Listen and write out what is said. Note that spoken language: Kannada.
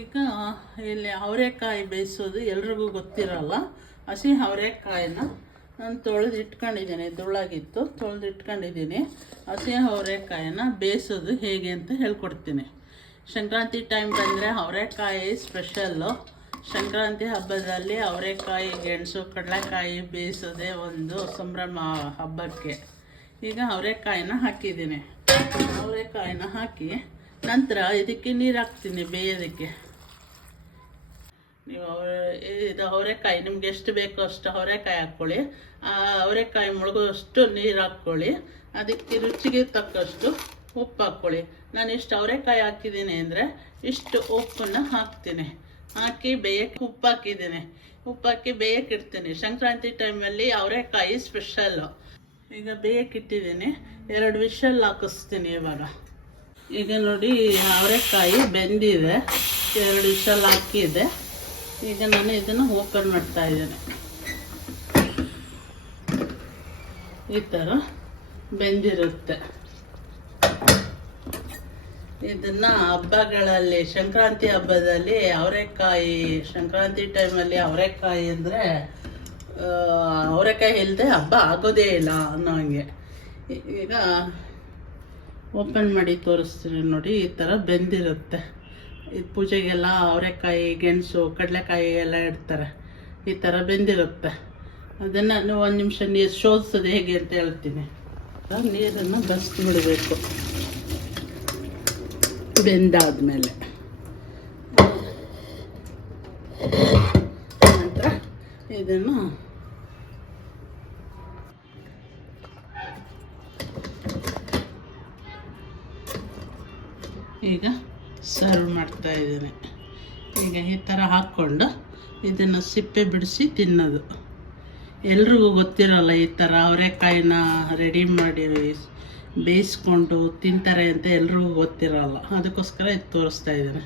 ಈಗ ಇಲ್ಲಿ ಅವರೆಕಾಯಿ ಬೇಯಿಸೋದು ಎಲ್ರಿಗೂ ಗೊತ್ತಿರಲ್ಲ. ಹಸಿ ಅವರೆಕಾಯಿನ ನಾನು ತೊಳೆದು ಇಟ್ಕೊಂಡಿದ್ದೀನಿ, ಧೂಳಾಗಿತ್ತು, ತೊಳೆದು ಇಟ್ಕೊಂಡಿದ್ದೀನಿ. ಹಸಿ ಅವರೆಕಾಯಿನ ಬೇಯಿಸೋದು ಹೇಗೆ ಅಂತ ಹೇಳ್ಕೊಡ್ತೀನಿ. ಸಂಕ್ರಾಂತಿ ಟೈಮ್ ಬಂದರೆ ಅವರೆಕಾಯಿ ಸ್ಪೆಷಲ್ಲು. ಸಂಕ್ರಾಂತಿ ಹಬ್ಬದಲ್ಲಿ ಅವರೆಕಾಯಿ, ಗೆಣಸು, ಕಡಲೆಕಾಯಿ ಬೇಯಿಸೋದೇ ಒಂದು ಸಂಭ್ರಮ ಹಬ್ಬಕ್ಕೆ. ಈಗ ಅವರೆಕಾಯಿನ ಹಾಕಿದ್ದೀನಿ. ಅವರೆಕಾಯಿನ ಹಾಕಿ ನಂತರ ಇದಕ್ಕೆ ನೀರು ಹಾಕ್ತೀನಿ ಬೇಯೋದಕ್ಕೆ. ನೀವು ಇದು ಅವರೆಕಾಯಿ ನಿಮ್ಗೆ ಎಷ್ಟು ಬೇಕೋ ಅಷ್ಟು ಅವರೆಕಾಯಿ ಹಾಕ್ಕೊಳ್ಳಿ. ಅವರೆಕಾಯಿ ಮುಳುಗುವಷ್ಟು ನೀರು ಹಾಕ್ಕೊಳ್ಳಿ. ಅದಕ್ಕೆ ರುಚಿಗೆ ತಕ್ಕಷ್ಟು ಉಪ್ಪು ಹಾಕ್ಕೊಳ್ಳಿ. ನಾನು ಇಷ್ಟು ಅವರೆಕಾಯಿ ಹಾಕಿದ್ದೀನಿ ಅಂದರೆ ಇಷ್ಟು ಉಪ್ಪನ್ನು ಹಾಕ್ತೀನಿ. ಹಾಕಿ ಬೇಯಕ್ಕೆ ಉಪ್ಪು ಹಾಕಿದ್ದೀನಿ. ಉಪ್ಪು ಹಾಕಿ ಬೇಯಕ್ಕೆ ಇಡ್ತೀನಿ. ಸಂಕ್ರಾಂತಿ ಟೈಮಲ್ಲಿ ಅವರೆಕಾಯಿ ಸ್ಪೆಷಲ್ಲು. ಈಗ ಬೇಯಕ್ಕೆ ಇಟ್ಟಿದ್ದೀನಿ. 2 ವಿಷಲ್ ಹಾಕಿಸ್ತೀನಿ ಇವಾಗ. ಈಗ ನೋಡಿ ಅವರೆಕಾಯಿ ಬೆಂದಿದೆ, 2 ವಿಷಲ್ ಹಾಕಿದೆ. ಈಗ ನಾನು ಇದನ್ನು ಓಪನ್ ಮಾಡ್ತಾ ಇದ್ದೇನೆ. ಈ ಥರ ಬೆಂದಿರುತ್ತೆ. ಇದನ್ನು ಹಬ್ಬಗಳಲ್ಲಿ, ಸಂಕ್ರಾಂತಿ ಹಬ್ಬದಲ್ಲಿ ಅವರೆಕಾಯಿ, ಸಂಕ್ರಾಂತಿ ಟೈಮಲ್ಲಿ ಅವರೆಕಾಯಿ ಅಂದರೆ ಅವರೆಕಾಯಿ ಇಲ್ಲದೆ ಹಬ್ಬ ಆಗೋದೇ ಇಲ್ಲ ಅನ್ನೋ ಹಂಗೆ. ಈಗ ಓಪನ್ ಮಾಡಿ ತೋರಿಸ್ತೀನಿ ನೋಡಿ. ಈ ಥರ ಬೆಂದಿರುತ್ತೆ. ಇದು ಪೂಜೆಗೆಲ್ಲ ಅವರೆಕಾಯಿ, ಗೆಣಸು, ಕಡಲೆಕಾಯಿ ಎಲ್ಲ ಇಡ್ತಾರೆ. ಈ ಥರ ಬೆಂದಿರುತ್ತೆ. ಅದನ್ನು ನೀವು 1 ನಿಮಿಷ ನೀರು ಶೋಧಿಸೋದು ಹೇಗೆ ಅಂತ ಹೇಳ್ತೀನಿ. ನೀರನ್ನು ಬಸ್ದು ಬಿಡಬೇಕು ಬೆಂದಾದ್ಮೇಲೆ. ನಂತರ ಇದನ್ನು ಈಗ ಸರ್ವ್ ಮಾಡ್ತಾ ಇದ್ದೀನಿ. ಈಗ ಈ ಥರ ಹಾಕ್ಕೊಂಡು ಇದನ್ನು ಸಿಪ್ಪೆ ಬಿಡಿಸಿ ತಿನ್ನೋದು. ಎಲ್ರಿಗೂ ಗೊತ್ತಿರೋಲ್ಲ ಈ ಥರ ಅವರೆಕಾಯಿನ ರೆಡಿ ಮಾಡಿ ಬೇಯಿಸ್ಕೊಂಡು ತಿಂತಾರೆ ಅಂತ ಎಲ್ರಿಗೂ ಗೊತ್ತಿರೋಲ್ಲ. ಅದಕ್ಕೋಸ್ಕರ ಇದು ತೋರಿಸ್ತಾ ಇದ್ದೀನಿ.